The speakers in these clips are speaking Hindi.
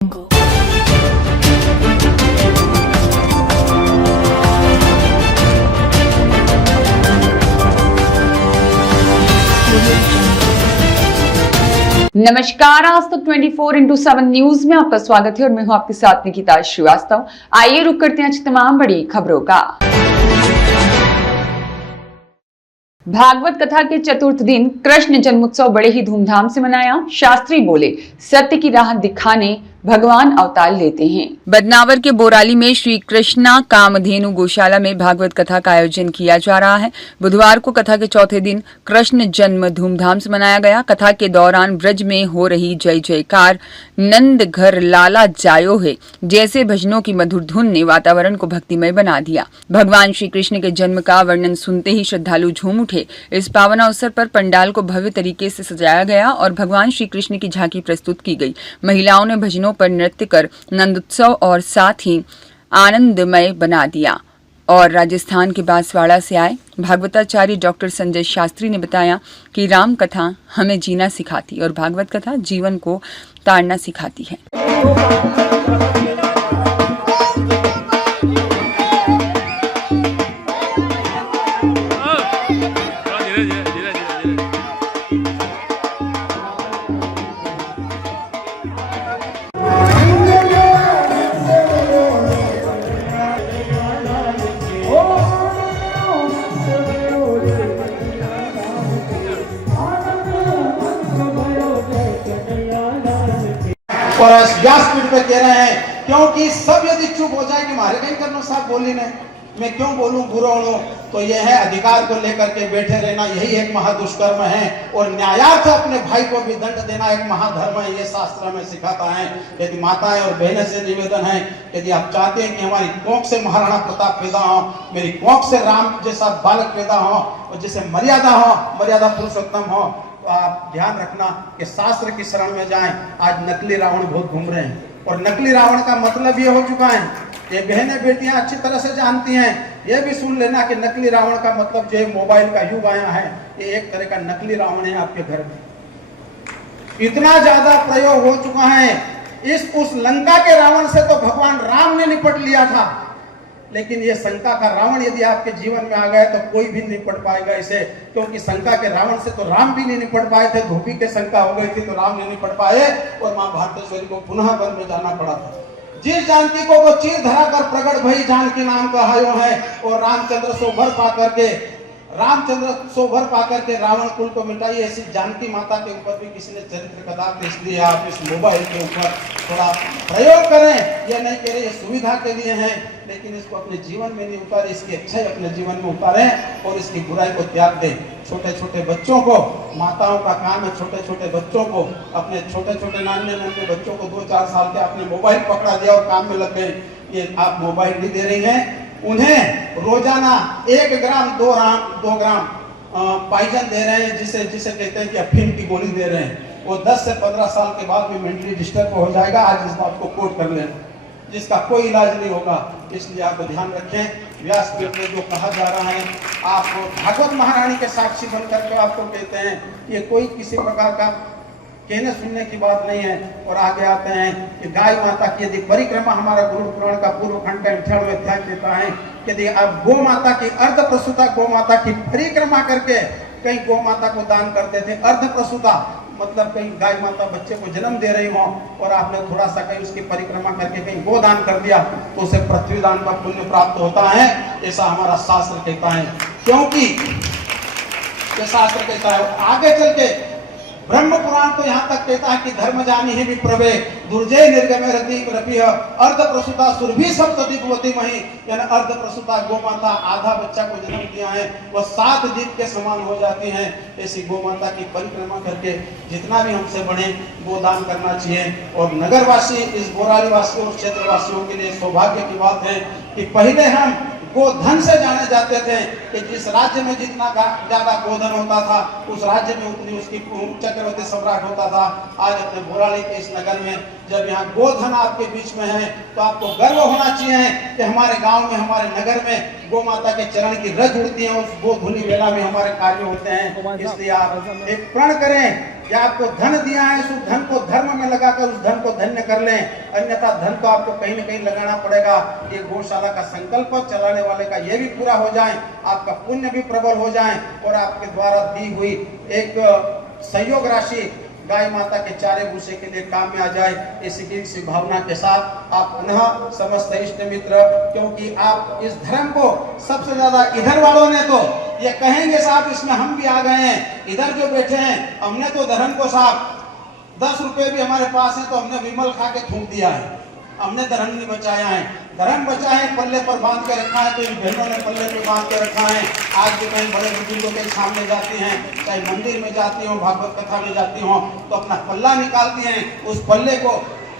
नमस्कार, आज तक 24/7 न्यूज में आपका स्वागत है और मैं हूं आपके साथ निकिता श्रीवास्तव। आइए रुक करते हैं आज तमाम बड़ी खबरों का। भागवत कथा के चतुर्थ दिन कृष्ण जन्मोत्सव बड़े ही धूमधाम से मनाया। शास्त्री बोले, सत्य की राह दिखाने भगवान अवतार लेते हैं। बदनावर के बोराली में श्री कृष्णा कामधेनु गौशाला में भागवत कथा का आयोजन किया जा रहा है। बुधवार को कथा के चौथे दिन कृष्ण जन्म धूमधाम से मनाया गया। कथा के दौरान ब्रज में हो रही जय जयकार, नंद घर लाला जायो है जैसे भजनों की मधुर धुन ने वातावरण को भक्तिमय बना दिया। भगवान श्री कृष्ण के जन्म का वर्णन सुनते ही श्रद्धालु झूम उठे। इस पावन अवसर पर पंडाल को भव्य तरीके से सजाया गया और भगवान श्री कृष्ण की झांकी प्रस्तुत की गई। महिलाओं ने भजनों पर नृत्य कर नंदोत्सव और साथ ही आनंदमय बना दिया। और राजस्थान के बांसवाड़ा से आए भागवताचार्य डॉक्टर संजय शास्त्री ने बताया कि राम कथा हमें जीना सिखाती और भागवत कथा जीवन को तारना सिखाती है। और व्यासपीठ पे कह रहे हैं क्योंकि सब यदि चुप हो जाए कि हमारे कहीं करनो साहब बोली नहीं, मैं क्यों बोलूं बुरा हूं, तो यह है अधिकार को लेकर के बैठे रहना, यही एक महादुष्कर्म है। और न्यायार्थ अपने भाई को भी दंड देना एक महाधर्म है, ये शास्त्र में सिखाता है। यदि माताएं और बहनें से निवेदन है, यदि आप चाहते हैं कि हमारी कोख से महाराणा प्रताप पैदा हो, मेरी कोख से राम जैसा बालक पैदा हो और जिसे मर्यादा हो, मर्यादा पुरुषोत्तम हो, तो आप ध्यान रखना कि शास्त्र की शरण में जाएं। आज नकली रावण बहुत घूम रहे हैं और नकली रावण का मतलब ये हो चुका है, ये बहनें बेटियां अच्छी तरह से जानती हैं। ये भी सुन लेना कि नकली रावण का मतलब जो मोबाइल का युग आया है, ये एक तरह का नकली रावण है आपके घर में। इतना ज्यादा प्रयोग हो चुका है। उस लंका के रावण से तो भगवान राम ने निपट लिया था, लेकिन ये शंका का रावण यदि आपके जीवन में आ गया तो कोई भी नहीं निपट पाएगा इसे, क्योंकि शंका के रावण से तो राम भी नहीं निपट पाए थे। धोबी के शंका हो गई थी तो राम नहीं निपट पाए और मां भारतेश्वरी को पुनः वन में जाना पड़ा था। जिस जानकी को चीर धरा कर प्रगट भई जानकी नाम कहायो है, और रामचंद्र सो वर पाकर के रावण कुल को मिटाई। ऐसी जानकी माता के ऊपर भी किसी ने चरित्र कथा, इसलिए आप इस मोबाइल के ऊपर थोड़ा प्रयोग करें। यह नहीं कह रहे ये सुविधा के लिए है, लेकिन इसको अपने जीवन में नहीं उतारे, इसकी अच्छाई अपने जीवन में उतारें और इसकी बुराई को त्याग दें। छोटे छोटे बच्चों को, माताओं का काम है छोटे छोटे बच्चों को, अपने छोटे छोटे नाने बच्चों को 2-4 साल के आपने मोबाइल पकड़ा दिया और काम में लग गए। ये आप मोबाइल नहीं दे रही हैं, उन्हें रोजाना 1 ग्राम 2 ग्राम पाइजन दे रहे हैं, जिसे कहते हैं कि अफीम की गोली दे रहे हैं। वो 10 से 15 साल के बाद में मेंटली डिस्टर्ब हो जाएगा। आज इस बात को कोट कर लेना, जिसका कोई इलाज नहीं होगा। इसलिए आप ध्यान रखें। व्यासपीठ में जो कहा जा रहा है, आप भागवत महारानी के साक्षी बनकर के आपको कहते हैं, ये कोई किसी प्रकार का कहने सुनने की बात नहीं है। और आगे आते हैं कि गाय माता की यदि परिक्रमा, हमारा गुरु पुराण का पूर्व खंड का 98वां अध्याय कहता है कि यदि आप गौ माता की अर्ध प्रसूता गौ माता की परिक्रमा करके कहीं गौ माता को दान करते थे, अर्ध प्रसूता मतलब कहीं गाय माता बच्चे को जन्म दे रही हो और आपने थोड़ा सा कहीं उसकी परिक्रमा करके कहीं गोदान कर दिया, तो उसे पृथ्वी दान का पुण्य प्राप्त होता है। ऐसा हमारा शास्त्र कहता है, क्योंकि ये शास्त्र कहता है। आगे चल के ब्रह्म पुराण तो यहाँ तक कहता है कि धर्म जानी है विप्रवे दुर्जय निर्गमे रति रपिह अर्ध प्रसूता सुरभि सप्तदीपवती मही, यानी अर्ध प्रसूता गौ माता आधा बच्चा को जन्म दिया है, वह 7 दीप के समान हो जाती हैं। ऐसी गौ माता की परिक्रमा करके जितना भी हमसे बने वो दान करना चाहिए। और नगरवासी, इस बोराली वासियों और क्षेत्रवासियों के लिए सौभाग्य की बात है कि पहले हम गोधन से जाने जाते थे कि जिस राज्य में जितना ज्यादा गोधन होता था उस राज्य में उतनी उसकी चक्रवर्ती सम्राट होता था। आज अपने बोराली के इस नगर में जब यहाँ गोधन आपके बीच में है तो आपको गर्व होना चाहिए कि हमारे गांव में, हमारे नगर में गौ माता के चरण की रज उड़ती है, उस गोधुली वेला में हमारे कार्य होते हैं। इसलिए आप एक प्रण करें कि आपको धन दिया है, उस धन को धर्म में लगाकर उस धन को धन्य कर लें, अन्यथा धन को आपको कहीं न कहीं लगाना पड़ेगा। ये गौशाला का संकल्प चलाने वाले का ये भी पूरा हो जाए, आपका पुण्य भी प्रबल हो जाए और आपके द्वारा दी हुई एक सहयोग राशि गाय माता के चारे भूसे के लिए काम में आ जाए। इसी भावना के साथ आप पुनः समस्त इष्ट मित्र, क्योंकि आप इस धर्म को सबसे ज्यादा इधर वालों ने तो ये कहेंगे साहब इसमें हम भी आ गए हैं, इधर जो बैठे हैं हमने तो धर्म को साहब 10 रुपए भी हमारे पास है तो हमने विमल खा के थूक दिया है, हमने धर्म नहीं बचाया है। धर्म बचा है, पल्ले पर बांध के रखा है, तो इन बहनों ने पल्ले पे बांध के रखा है। आज भी मैं बड़े बुजुर्गों के सामने जाती हैं, चाहे मंदिर में जाती हूँ, भागवत कथा में जाती हूँ, तो अपना पल्ला निकालती हैं, उस पल्ले को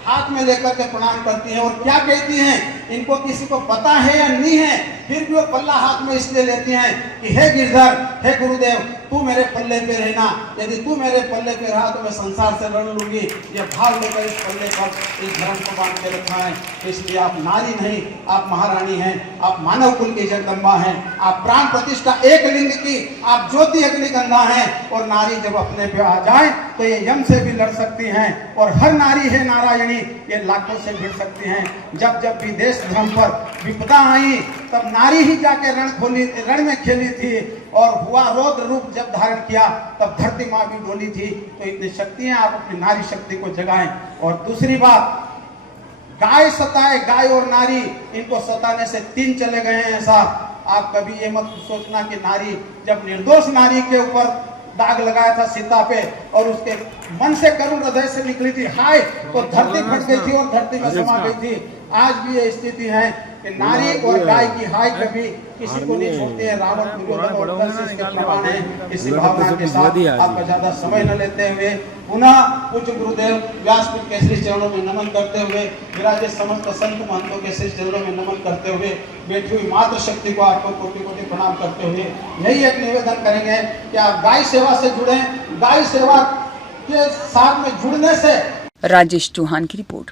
हाथ में लेकर के प्रणाम करती हैं और क्या कहती हैं, इनको किसी को पता है या नहीं है, फिर भी वो पल्ला हाथ में इसलिए लेती हैं कि हे गिरधर, हे गुरुदेव, तू मेरे पल्ले पे रहना, यदि तू मेरे पल्ले पे रहा तो मैं संसार से लड़ लूंगी। ये भाव लेकर इस पल्ले पर इस धर्म को बांध के रखा है। इसलिए आप नारी नहीं, आप महारानी हैं, आप मानव कुल की जगदम्बा हैं, आप प्राण प्रतिष्ठा एक लिंग की, आप ज्योति अग्निकंधा हैं। और नारी जब अपने पे आ जाए तो ये यम से भी लड़ सकती हैं और हर नारी है नारायणी, ये लाखों से भिड़ सकती हैं। जब जब भी देश धर्म पर विपदा आई तब नारी ही जाके रण में खेली थी और हुआ रौद्र रूप जब धारण किया तब धरती माँ भी डोली थी। तो इतनी शक्ति है, आप अपनी नारी शक्ति को जगाएं। और दूसरी बात, गाय सताए, गाय और नारी, इनको सताने से 3 चले गए हैं साहब। आप कभी ये मत सोचना कि नारी, जब निर्दोष नारी के ऊपर दाग लगाया था सीता पे और उसके मन से करुण हृदय से निकली थी हाय, तो धरती फट गई थी और धरती में समा गई थी। आज भी ये स्थिति है कि नारी और गाय की हाय कभी किसी को नहीं छोड़ती है। रावण दुर्योधन और कंस इसके प्रमाण है। इसी भावना के साथ आपका ज्यादा समय न लेते हुए पुनः पूज्य गुरुदेव व्यासपीठ के श्री चरणों में नमन करते हुए, विराजे समस्त संत महंतों के श्री चरणों में नमन करते हुए, बैठी हुई मातृ शक्ति को आपको कोटि कोटि प्रणाम करते हुए यही एक निवेदन करेंगे कि आप गाय सेवा से जुड़ें। गाय सेवा के साथ में जुड़ने से राजेश चौहान की रिपोर्ट।